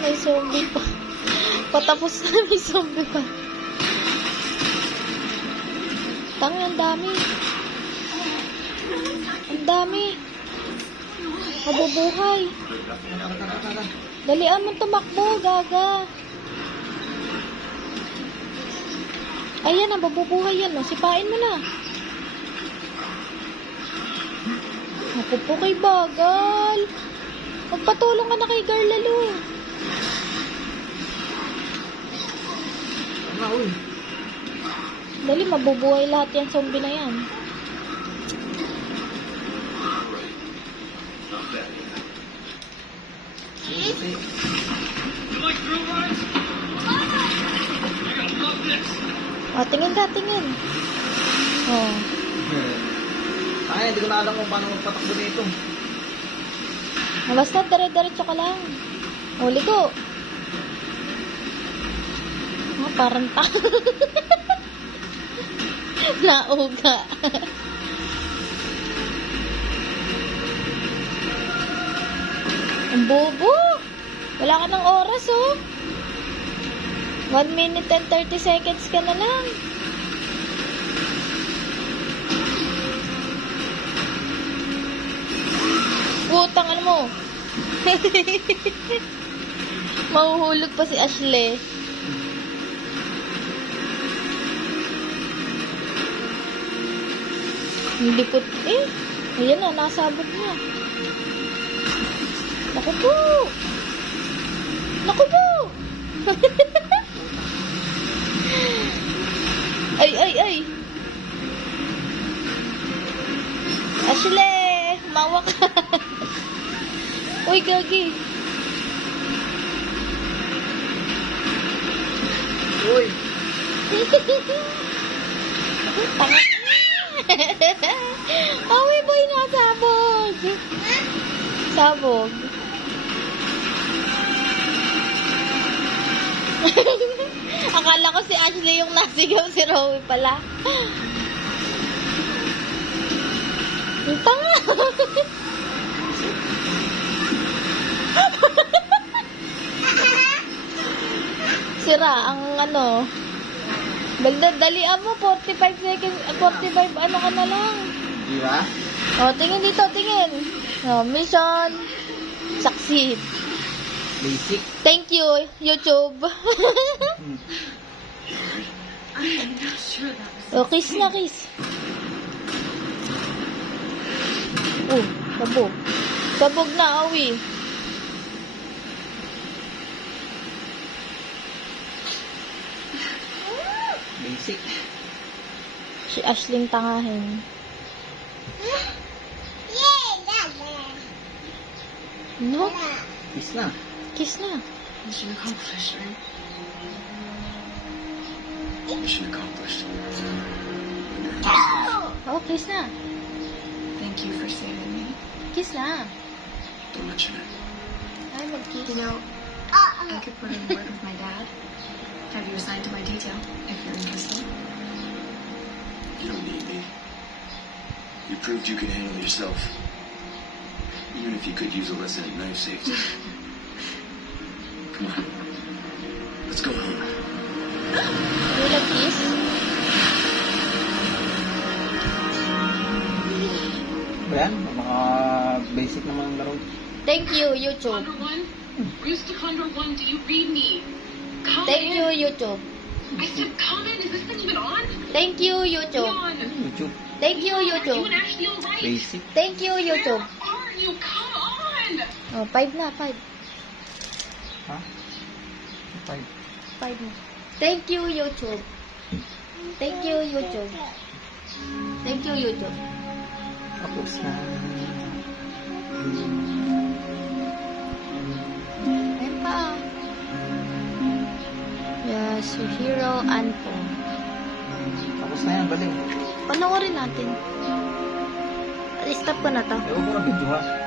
May zombie pa. Patapos na, may zombie pa. Ang dami. Ang dami. Mabubuhay. Dalian mo tumakbo, gaga. Ayan na, mabubuhay yan. No? Sipain mo na. Ako po kay bagal. Magpatulong ka na kay girl lalo. Dali, mabubuhay lahat yan zombie na yan. Oh, tingin ka, tingin. Oh. Ay, hindi ko na alam kung paano magpatakbo nito. Basta dire-diretso ka lang. Huli ko. Parang nauga. Ang bobo. Wala ka ng oras, oh. 1 minute and 30 seconds ka na lang. Putang, ano mo? Mahuhulog pa si Ashley. Hindi ko, ayan na, nasabot niya. Naku po! Naku po! Ay! Ashley! Mawa ka! Uy, gagi! Uy! Tanga! Pawi boy na sabog. Sabog. Akala ko si Ashley yung nasigaw, si Rowie pala. Ang tanga. Sira ang ano. Dalian mo, 45 seconds, 45 ano ka na lang. Di ba? O, tingin dito, tingin. O, mission succeed. Basic. Thank you, YouTube. O, kiss na, kiss. Oh, sabog. Sabog na, awi. Basic. Si Ashling tangahin. No? Kiss na. Kiss na. Mission accomplished, right? Mission accomplished. Oh, kiss na. Thank you for saving me. Kiss na. Don't mention it. Ay, mag-kiss. You know, I could put in word with my dad. Have you assigned to my detail if you're interested? You don't need me. You proved you can handle yourself. Even if you could use a lesson in knife safety. Come on. Let's go home. May nag-kiss? Ayan, mga basic naman ang laro. Thank you, YouTube. Condor 1? Rooster Condor 1, do you read me? Come Thank in. you, YouTube. I said come in. Is this thing even on? Thank you, YouTube. Leon, YouTube. Thank you, are you YouTube. and Ashley all right? Basic. Thank you, YouTube. Where are you? Come Oh, 5 na, 5. Ha? 5. 5 na. Thank you, YouTube. Thank you, YouTube. Thank you, YouTube. Tapos na. Ayun pa. Yes, Hero Anpo. Tapos na yan, balik. Panoorin natin. Stop ko na to. Ewan ko na video ha.